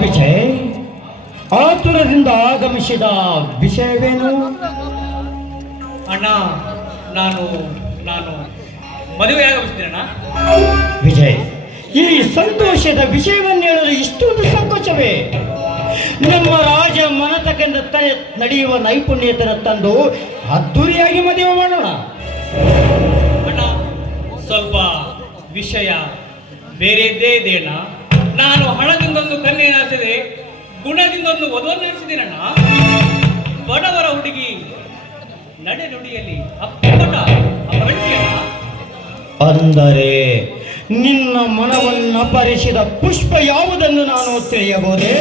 ವಿಜಯ್, ಆತುರದಿಂದ ಆಗಮಿಸಿದ ವಿಷಯವೇನು? ಅಣ್ಣ, ನಾನು ನಾನು ಮದುವೆ ಆಗಮಿಸ್ತೀನಣ್ಣ. ವಿಜಯ್, ಈ ಸಂತೋಷದ ವಿಷಯವನ್ನು ಹೇಳಲು ಇಷ್ಟೊಂದು ಸಂಕೋಚವೇ? ನಮ್ಮ ರಾಜ ಮನತಕ್ಕೆಂದು ನಡೆಯುವ ನೈಪುಣ್ಯತನ ತಂದು ಅದ್ದೂರಿಯಾಗಿ ಮದುವೆ ಮಾಡೋಣ. ಅಣ್ಣ, ಸ್ವಲ್ಪ ವಿಷಯ ಬೇರೆದ್ದೇ ಇದೇನ. ನಾನು ಹಣದಿಂದೊಂದು ಕನ್ಯೆನಾಸಿದೆ, ಗುಣದಿಂದೊಂದು ವಧುವನ್ನು ನಡೆಸಿದ್ದೀನಣ್ಣ. ಬಡವರ ಹುಡುಗಿ ನಡೆ ನುಡಿಯಲ್ಲಿ ಅಪ್ಪಟ ಅಪರಿಚಿಯಣ್ಣ. ಅಂದರೆ ನಿನ್ನ ಮನವನ್ನು ಅಪಹರಿಸಿದ ಪುಷ್ಪ ಯಾವುದನ್ನು ನಾನು ತಿಳಿಯಬಹುದೇ?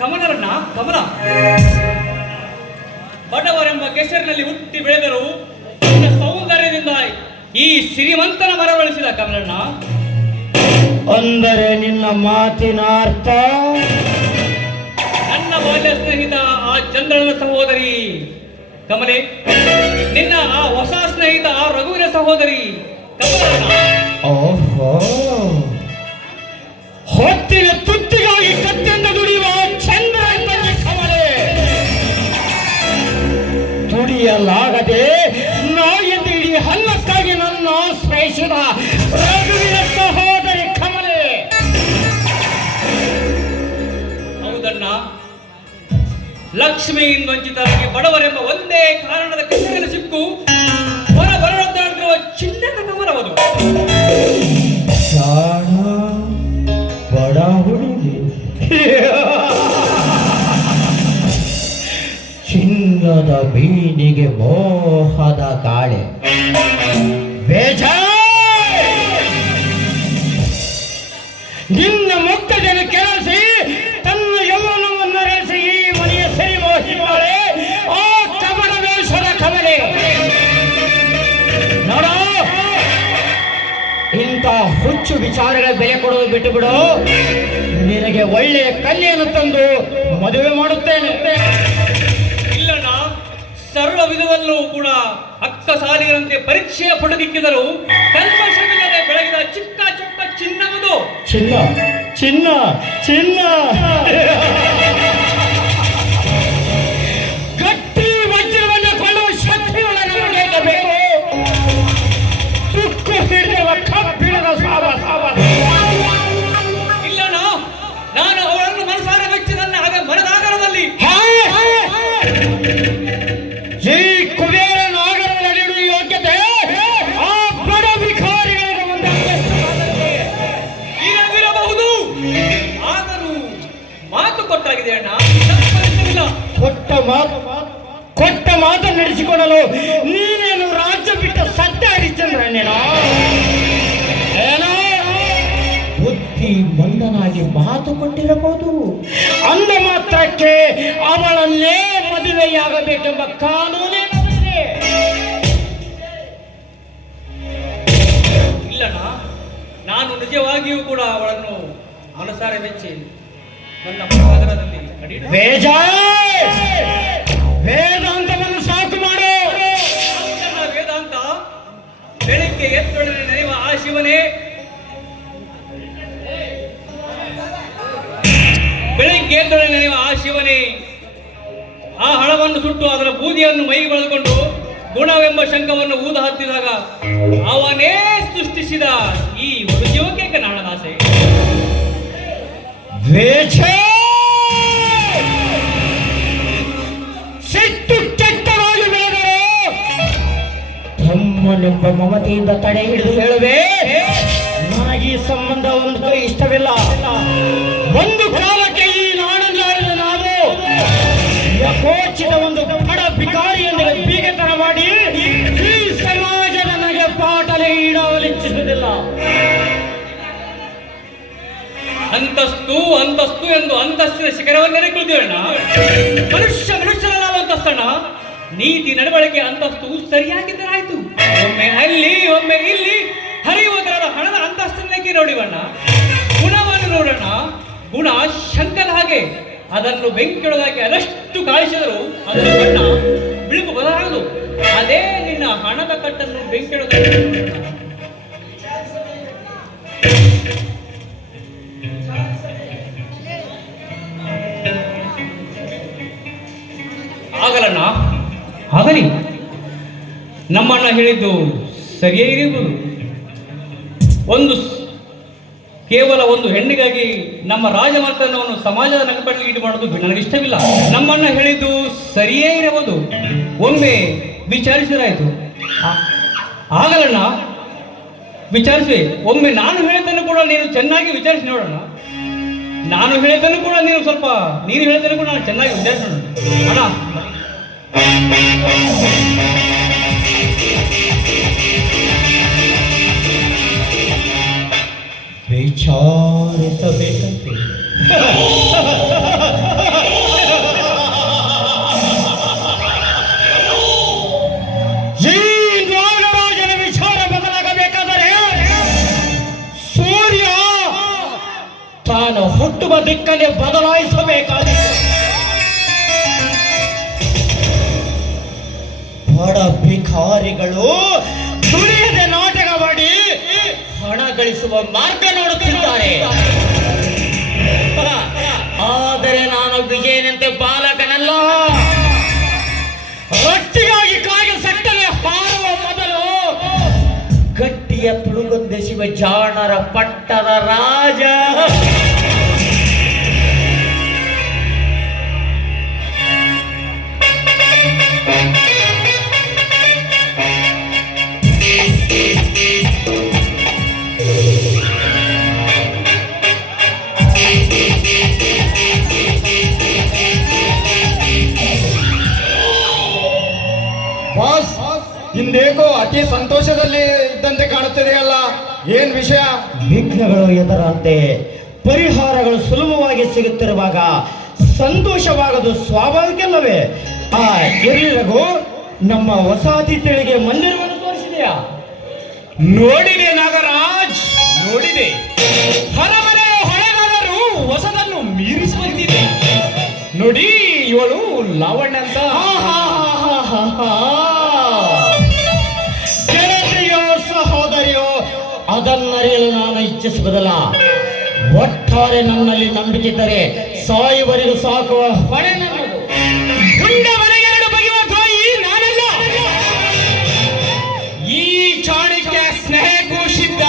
ಕಮಲರಣ್ಣ, ಕಮಲ. ಬಡವರೆಂಬ ಕೆಸರಿನಲ್ಲಿ ಹುಟ್ಟಿ ಬೆಳೆದರು ನಿನ್ನ ಸೌಂದರ್ಯದಿಂದ ಈ ಶ್ರೀಮಂತನ ಮರವಳಿಸಿದ ಕಮಲಣ್ಣ. ಅಂದರೆ ನಿನ್ನ ಮಾತಿನ ಅರ್ಥ? ನನ್ನ ಬಾಲ್ಯ ಸ್ನೇಹಿತ ಆ ಚಂದ್ರನ ಸಹೋದರಿ ಕಮಲೆ, ನಿನ್ನ ಆ ಹೊಸ ಸ್ನೇಹಿತ ಆ ರಘುವಿನ ಸಹೋದರಿ ಕಮಲಣ್ಣ. ಓಹೋ, ಹೊತ್ತಿನ ತುತ್ತಿಗಾಗಿ ಕತ್ತೆಂದ ದುಡಿಯುವ ಚಂದ್ರ ಕಮಲೆ, ದುಡಿಯಲಾಗದೆ ನಾಯಂದು ಇಡೀ ಹಲ್ಲಕ್ಕಾಗಿ ನನ್ನ ಆಶ್ರಯಿಸಿದ ರಘುವಿನ ಸಹೋದರಿ ಕಮಲೆ. ಹೌದಣ್ಣ, ಲಕ್ಷ್ಮಿಯಿಂದ ವಂಚಿತರಾಗಿ ಬಡವರೆಂಬ ಒಂದೇ ಕಾರಣದ ಕೆಸರಿನ ಸಿಕ್ಕು ಹೊರಬರದಿರುವ ಚಿನ್ನದ ಕಮಲವದು. ಶಾಣ ಬಡ ಹುಡುಗಿ, ಚಿನ್ನದ ಬೀನಿಗೆ ಮೋಹದ ಗಾಳೆ. ಬೇಜಾರ್, ನಿನ್ನ ಮುಕ್ತಜನ ಕೆರಳಿಸಿ ತನ್ನ ಯೌವನವನ್ನು ಅರಳಿಸಿ ಈ ಮನೆಯ ಸರಿ ಮೋಹಿಮಾಳೆ ಆ ಕಮಲ ವೇಷದ ಕಮಲೆ. ನೋಡ, ಇಂಥ ಹುಚ್ಚು ವಿಚಾರಗಳ ಬೆಲೆ ಕೊಡೋದು ಬಿಟ್ಟು ಬಿಡು. ನಿನಗೆ ಒಳ್ಳೆಯ ಕನ್ಯೆಯನ್ನು ತಂದು ಮದುವೆ ಮಾಡುತ್ತೇನೆ. ಇಲ್ಲಣ್ಣ, ಸರ್ವ ವಿಧದಲ್ಲೂ ಕೂಡ ಅಕ್ಕ ಸಾಲಿಗರಂತೆ ಪರೀಕ್ಷೆಯ ಪಡೆದಿಕ್ಕಿದರು ಕಲ್ಪಶವಿಲ್ಲದೆ ಬೆಳಗಿದ ಚಿಕ್ಕ ಚೊಕ್ಕ ಚಿನ್ನವುದು. ಚಿನ್ನ ಚಿನ್ನ ಚಿನ್ನ ಗಟ್ಟಿ ವಜ್ರವನ್ನು ಕೊಳ್ಳುವ ಶಕ್ತಿಗಳ ನಮಗೆ ಬೇಕು. ತುಕ್ಕು ಹಿಡಿದಿರುವ ಕಬ್ಬಿಣದ ಸಾವ ಸಾವ. ಇಲ್ಲಣ್ಣ, ನಾನು ಅವಳನ್ನು ಮನಸಾರ ಮೆಚ್ಚಿ ನನ್ನ ಮನದಾಗರದಲ್ಲಿ ಈ ಕುಬೇರ ನಾಗರ ನಡೆಯುವ ಯೋಗ್ಯತೆ ಆ ಬಡ ವಿಕಾರಿಗಳಿಗೆ ಇರಬಹುದು. ಆದರೂ ಮಾತು ಕೊಟ್ಟಾಗಿದೆ ಅಣ್ಣ, ಕೊಟ್ಟ ಮಾತು ನಡೆಸಿಕೊಳ್ಳಲು ನೀನೇನು ರಾಜ್ಯ ಬಿಟ್ಟ ಸತ್ಯ ಹರಿಶ್ಚಂದ್ರನೇನೋ? ಏನೋ ಬುದ್ಧಿ ಮಂದನಾಗಿ ಮಾತು ಕೊಟ್ಟಿರಬಹುದು. ಅಂದ ಮಾತ್ರಕ್ಕೆ ಅವಳನ್ನೇ ಮದುವೆಯಾಗಬೇಕೆಂಬ ಕಾನೂನೇ ಬಂದಿದೆ. ಇಲ್ಲಣ್ಣ, ನಾನು ನಿಜವಾಗಿಯೂ ಕೂಡ ಅವಳನ್ನು ಮನಸಾರೆ ಮೆಚ್ಚಿ ನನ್ನ ಮನಸಾಗರದಲ್ಲಿ ವೇದಾಂತವನ್ನು ಸಾಕು ಮಾಡು. ವೇದಾಂತ ಬೆಳಿಗ್ಗೆ ಎತ್ತೊಡನೆ ನೆನೆಯುವ ಆ ಶಿವನೇ, ಬೆಳಿಗ್ಗೆ ಎತ್ತೊಡನೆ ನೆನೆಯುವ ಆ ಶಿವನೇ, ಆ ಹಣವನ್ನು ಸುಟ್ಟು ಅದರ ಬೂದಿಯನ್ನು ಮೈಗೆ ಬೆಳೆದುಕೊಂಡು ಗುಣವೆಂಬ ಶಂಖವನ್ನು ಊದ ಹತ್ತಿದಾಗ ಅವನೇ ಸೃಷ್ಟಿಸಿದ ಈ ಜೀವಕ್ಕೆ ನಾಣದಾಸೆ. ಸಿಟ್ಟು ಕೆಟ್ಟವಾಗಿ ಬೆಳೆದರೆ ತಮ್ಮನೆಂಬ ಮಮತೆಯಿಂದ ತಡೆ ಹಿಡಿದು ಹೇಳುವೆ, ನನಗೆ ಈ ಸಂಬಂಧ ಒಂದು ಇಷ್ಟವಿಲ್ಲ. ಒಂದು ಕಾಲಕ್ಕೆ ಈ ನಾಡನ್ನಾಡಿದ ನಾವು ಯಥೋಚಿತ ಒಂದು ಬಡ ಭಿಕಾರಿ ಎಂದರೆ ಬೀಗತನ ಮಾಡಿ ಈ ಸಮಾಜ ನನಗೆ ಪಾಠಲೆ ಈಡಾಗಲಿಚ್ಛಿಸುವುದಿಲ್ಲ. ಅಂತಸ್ತು ಅಂತಸ್ತು ಎಂದು ಅಂತಸ್ತಿನ ಶಿಖರವನ್ನೇ ಕುಳಿತೇವಣ್ಣ. ಮನುಷ್ಯರಲ್ಲ ಅಂತಸ್ತಣ್ಣ. ನೀತಿ ನಡವಳಿಕೆ ಅಂತಸ್ತು ಸರಿಯಾಗಿದ್ದರಾಯ್ತು. ಒಮ್ಮೆ ಅಲ್ಲಿ ಒಮ್ಮೆ ಇಲ್ಲಿ ಹರಿಯುವ ತರದ ಹಣದ ಅಂತಸ್ತನ್ನಕ್ಕೆ ನೋಡಿವಣ್ಣ. ಗುಣವನ್ನು ನೋಡೋಣ. ಗುಣ ಶಂಕದ ಹಾಗೆ, ಅದನ್ನು ಬೆಂಕಿಯೊಳಗಾಗಿ ಅದಷ್ಟು ಕಾಳಿಸಿದರೂ ಅದರ ಬಣ್ಣ ಬಿಳುಪು ಬದಲಾಗದು. ಅದೇ ನಿನ್ನ ಹಣದ ಕಟ್ಟನ್ನು ಬೆಂಕಿಯೊಳಗಾಗಿ ನೋಡೋಣ. ಆಗಲಣ್ಣ, ಆಗಲಿ. ನಮ್ಮಣ್ಣ ಹೇಳಿದ್ದು ಸರಿಯೇ ಇರಬಹುದು. ಕೇವಲ ಒಂದು ಹೆಣ್ಣಿಗಾಗಿ ನಮ್ಮ ರಾಜಮನೆತನವನ್ನು ಸಮಾಜದ ನಗಪಟ್ಟಿಗೆ ಈಡು ಮಾಡೋದು ನನಗಿಷ್ಟವಿಲ್ಲ. ನಮ್ಮಣ್ಣ ಹೇಳಿದ್ದು ಸರಿಯೇ ಇರಬಹುದು. ಒಮ್ಮೆ ವಿಚಾರಿಸಿರಾಯ್ತು. ಆಗಲಣ್ಣ, ವಿಚಾರಿಸುವೆ. ಒಮ್ಮೆ ನಾನು ಹೇಳಿದ್ದನ್ನು ಕೂಡ ನೀನು ಚೆನ್ನಾಗಿ ವಿಚಾರಿಸಿ ನೋಡೋಣ. ನಾನು ಹೇಳಿದ್ದನ್ನು ಕೂಡ ನೀನು ಹೇಳಿದ್ದನ್ನು ಕೂಡ ನಾನು ಚೆನ್ನಾಗಿ ವಿಚಾರಿಸಿ ನೋಡೋಣ ಅಣ್ಣ. ವಿಚಾರಿಸಬೇಕಂತೆ. ಈ ನಾಗರಾಜನ ವಿಚಾರ ಬದಲಾಗಬೇಕಾದರೆ ಸೂರ್ಯ ತಾನು ಹುಟ್ಟುವ ದಿಕ್ಕನ್ನೇ ಬದಲಾಯಿಸಬೇಕಾಗಿದೆ. ಬಡ ಭಿಕಾರಿಗಳು ದುಡಿಯದೆ ನಾಟಕವಾಡಿ ಹಣ ಗಳಿಸುವ ಮಾರ್ಗ ನೋಡುತ್ತಿದ್ದಾರೆ. ಆದರೆ ನಾನು ವಿಜಯನಂತೆ ಬಾಲಕನಲ್ಲ. ರೊಟ್ಟಿಗಾಗಿ ಕಾಗೆ ಸಟ್ಟಲೆ ಹಾರುವ ಮೊದಲು ಗಟ್ಟಿಯ ತುಳುಗೊಂದೆಸುವ ಜಾಣರ ಪಟ್ಟದ ರಾಜ. ಬಾಸ್, ಇಂದೇಕೋ ಅತಿ ಸಂತೋಷದಲ್ಲಿ ಇದ್ದಂತೆ ಕಾಣುತ್ತಿದೆಯಲ್ಲ, ಏನ್ ವಿಷಯ? ವಿಘ್ನಗಳು ಎದರಂತೆ ಪರಿಹಾರಗಳು ಸುಲಭವಾಗಿ ಸಿಗುತ್ತಿರುವಾಗ ಸಂತೋಷವಾಗದು ಸ್ವಾಭಾವಿಕಲ್ಲವೇ? ಇರ್ಲಿ ರಘು, ನಮ್ಮ ಹೊಸ ಅತಿಥಿಗಳಿಗೆ ಮಂದಿರವನ್ನು ತೋರಿಸಿದೆಯಾ? ನೋಡಿದೆ ನಾಗರಾಜ್, ನೋಡಿದೆ. ಹರಮನೆ ಹೊಳೆಗಾರರು ಹೊಸದನ್ನು ಮೀರಿಸಿ ಬಂದಿದೆ ನೋಡಿ. ಇವಳು ಲಾವಣ್ಯ ಅಂತ. ಗೆಳತಿಯೋ ಸಹೋದರಿಯೋ ಅದನ್ನರಿಯಲು ನಾನು ಇಚ್ಛಿಸುವುದಲ್ಲ. ಒಟ್ಟಾರೆ ನನ್ನಲ್ಲಿ ನಂಬಿಕಿದ್ದರೆ ಸಾಯುವರೆಗೂ ಸಾಕುವ ಹೊಣೆ ನನ್ನದು. ಮನೆಗೆರಡು ಬಗೆಯುವ ತಾಯಿ ನಾನಲ್ಲ. ಈ ಚಾಣಕ್ಯ ಸ್ನೇಹಕ್ಕೂ ಸಿದ್ಧ,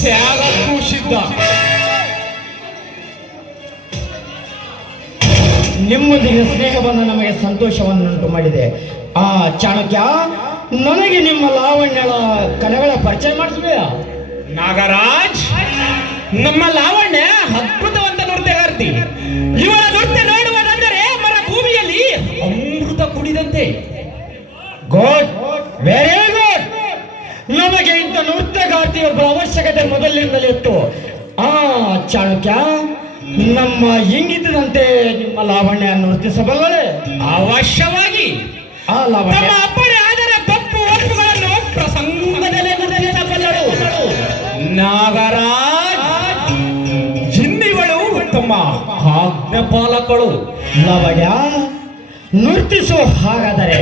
ತ್ಯಾಗಕ್ಕೂ ಸಿದ್ಧ. ನಿಮ್ಮೊಂದಿಗೆ ಸ್ನೇಹವನ್ನು ನಮಗೆ ಸಂತೋಷವನ್ನುಂಟು ಮಾಡಿದೆ. ಚಾಣಕ್ಯ, ನನಗೆ ನಿಮ್ಮ ಲಾವಣ್ಯಳ ಕಲೆಗಳ ಪರಿಚಯ ಮಾಡಿಸುವೆಯಾ? ನಾಗರಾಜ್, ನಮ್ಮ ಲಾವಣ್ಯ ಅದ್ಭುತವಂತ ನೃತ್ಯಗಾರ್ತಿ. ಇವಳ ನೃತ್ಯ ನೋಡುವುದೆಂದರೆ ಮರ ಭೂಮಿಯಲ್ಲಿ ಅಮೃತ ಕುಡಿದಂತೆ. Good, very good. ನಮಗೆ ಇಂಥ ನೃತ್ಯಗಾರ್ತಿಯೊಬ್ಬರ ಅವಶ್ಯಕತೆ ಮೊದಲಿನಿಂದಲೇ ಇತ್ತು. ಚಾಣಕ್ಯ, ನಮ್ಮ ಇಂಗಿತದಂತೆ ನಿಮ್ಮ ಲಾವಣ್ಯ ನೃತ್ಯಿಸಬಲ್ಲಳೆ? ಅವಶ್ಯವಾಗಿ. ಲಾವಣ್ಯ ಅಪ್ಪಣೆ ಆದರೆ ತಪ್ಪು ಒಪ್ಪುಗಳನ್ನು ಪ್ರಸಂಗದಲ್ಲೇ ನೃತ್ಯಿಸಬಲ್ಲಳು. ನಾಗರಾಜ್, ಇನ್ನಿವಳು ತಮ್ಮ ಆಜ್ಞೆ ಪಾಲಕಳು. ಲಾವಣ್ಯ, ನೃತ್ಯಿಸು. ಹಾಗಾದರೆ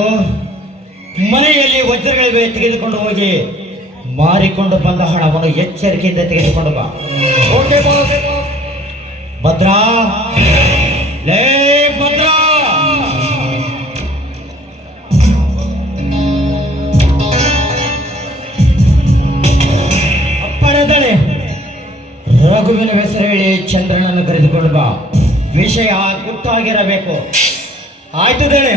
ರಘು, ಮನೆಯಲ್ಲಿ ವಜ್ರಗಳಿವೆ, ತೆಗೆದುಕೊಂಡು ಹೋಗಿ ಮಾರಿಕೊಂಡು ಬಂದ ಹಣವನ್ನು ಎಚ್ಚರಿಕೆಯಿಂದ ತೆಗೆದುಕೊಂಡು ಬಾ. ಭದ್ರಾ, ಲೇ ಭದ್ರಾ, ಅಪ್ಪಣೆದಳೆ. ರಘುವಿನ ಹೆಸರು ಹೇಳಿ ಚಂದ್ರನನ್ನು ಕರೆದುಕೊಂಡು ಬಾ. ವಿಷಯ ಗುಟ್ಟಾಗಿರಬೇಕು. ಆಯ್ತು ದಳೆ.